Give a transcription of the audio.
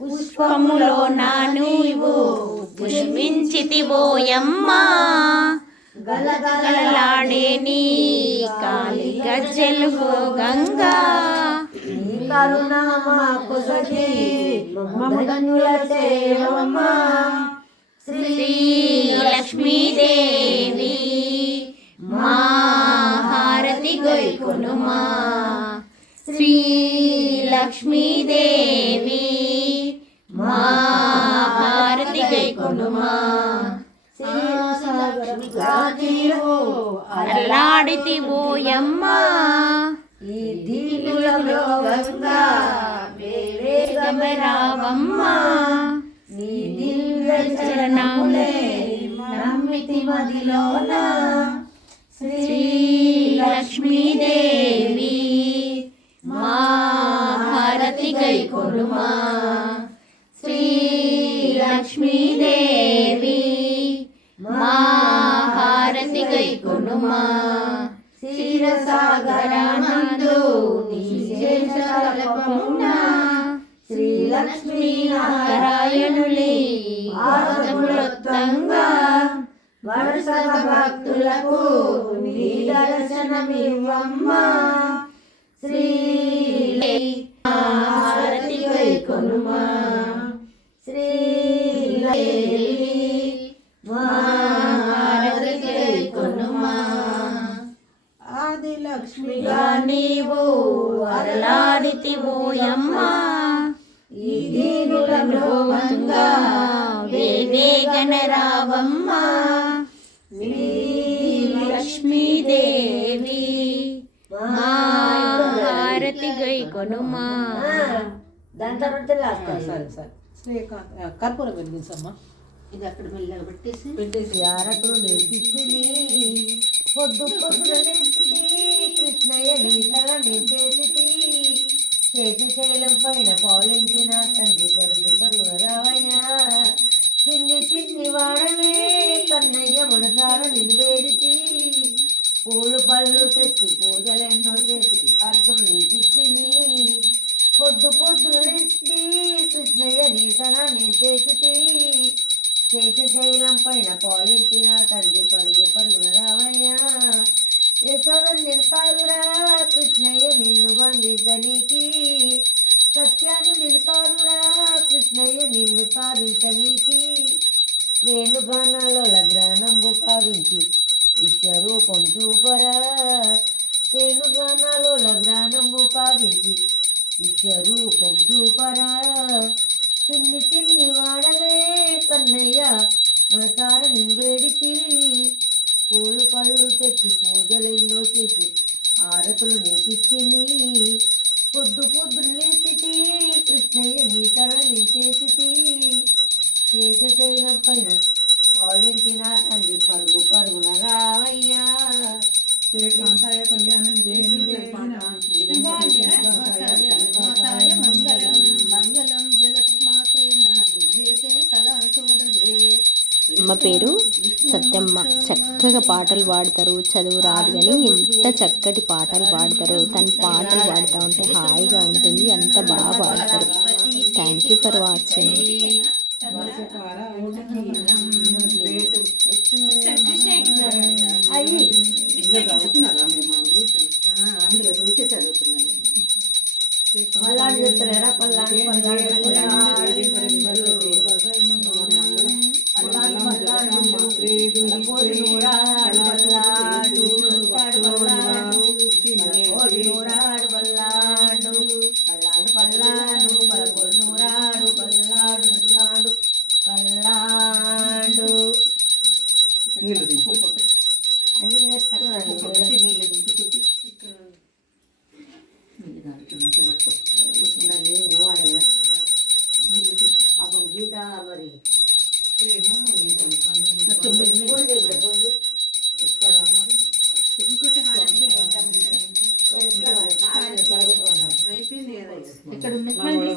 పుష్పములో నా నీవు పుష్పించితివోయమ్మా గలగలలాడే నీ కాలి గజ్జెలు గంగా. నీ కరుణ మాకు సఖి మమ్మల్ని సేవమ్మా శ్రీ లక్ష్మీదేవి మా హారతి గొయ్కొనుమా శ్రీ లక్ష్మీదేవి ఈ దీనులలో గంగా వేవేగమే రావమ్మా నీ దివ్య చరణములే నమ్మితి మదిలోన. శ్రీ లక్ష్మీదేవి హారతి గైకొనుమా శ్రీ లక్ష్మీదేవి మా క్షీరసాగరానందు నీ శేషకల్పమున. శ్రీ పాదములొత్తంగా వరుసగ భక్తులకు నీ దర్శనమివ్వమ్మా. శ్రీ మా నీవు అరలాడితివోయమ్మా ఈ దీనుల గంగా వేవేగన రావమ్మా లక్ష్మీదేవి దాని తర్వాత సరే సరే. శ్రీకాంత్ కర్పూరం వెలిగించమ్మా. ఇది అక్కడ మెల్లగా పెట్టేసి. పెట్టేసి యారకులు నేర్పించింది పొద్దు పొద్దున కృష్ణయ్య నీతల నేర్చేసి చేసి శైలం పైన పౌలించిన తండ్రి పరుగు పరుగున రావయ్య. చిన్ని చిన్ని వాడవే కన్నయ్య మనసార నిలువేడిచి పూలు పళ్ళు తెచ్చి పూజలెన్నో చేసి అర్థం నీకిచ్చింది శైలం పైన పోలించిన తండ్రి పరుగు పరుగున రావయ్యా. యశోద నేను కాదురా కృష్ణయ్య నిన్ను బంధించనీకి. సత్యాను నేను కాదురా కృష్ణయ్య నిన్ను సాధించనీకి. నేను గానాలో గ్రహణంబు కావించి విశ్వరూపం చూపరా. నేను గానాలో గ్రహణంబు కావించి విశ్వరూపం చూపరా. చిన్ని చిన్ని వాడవే కన్నయ్య మనసార నిన్ను వేడిచి పూలు పళ్ళు తెచ్చి పూజలు ఎన్నో చేసి ఆరతులు నీకిచ్చిని పొద్దు పొద్దున లేచితి కృష్ణయ్య నీ తర చేసి చేసే శైలం పైన పాలించిన తండ్రి పరుగు పరుగున రావయ్యా. శ్రీకాంతాయ కళ్యాణం మంగళం. అమ్మ పేరు సత్యమ్మ. చక్కగా పాటలు పాడతారు చదువు రాదు కానీ ఎంత చక్కటి పాటలు పాడతారు తన పాటలు పాడుతూ ఉంటే హాయిగా ఉంటుంది అంత బాగా పాడతారు. థ్యాంక్ యూ ఫర్ వాచింగ్ అయ్యి. చదువుతున్నారా మేము అందులో చూసి చదువుతున్నాను పల్లాడు చెప్తలేరా? పల్లాడు పల్లాడు పల్లాడు పల్లాడు. నీళ్ళు దింపు. అని నేర్చుకున్నాను ఉండాలి పోవాలి కదా పాపం గీత మరి పోండి ఇప్పుడు పోండి ఇక్కడ ఉన్నాయి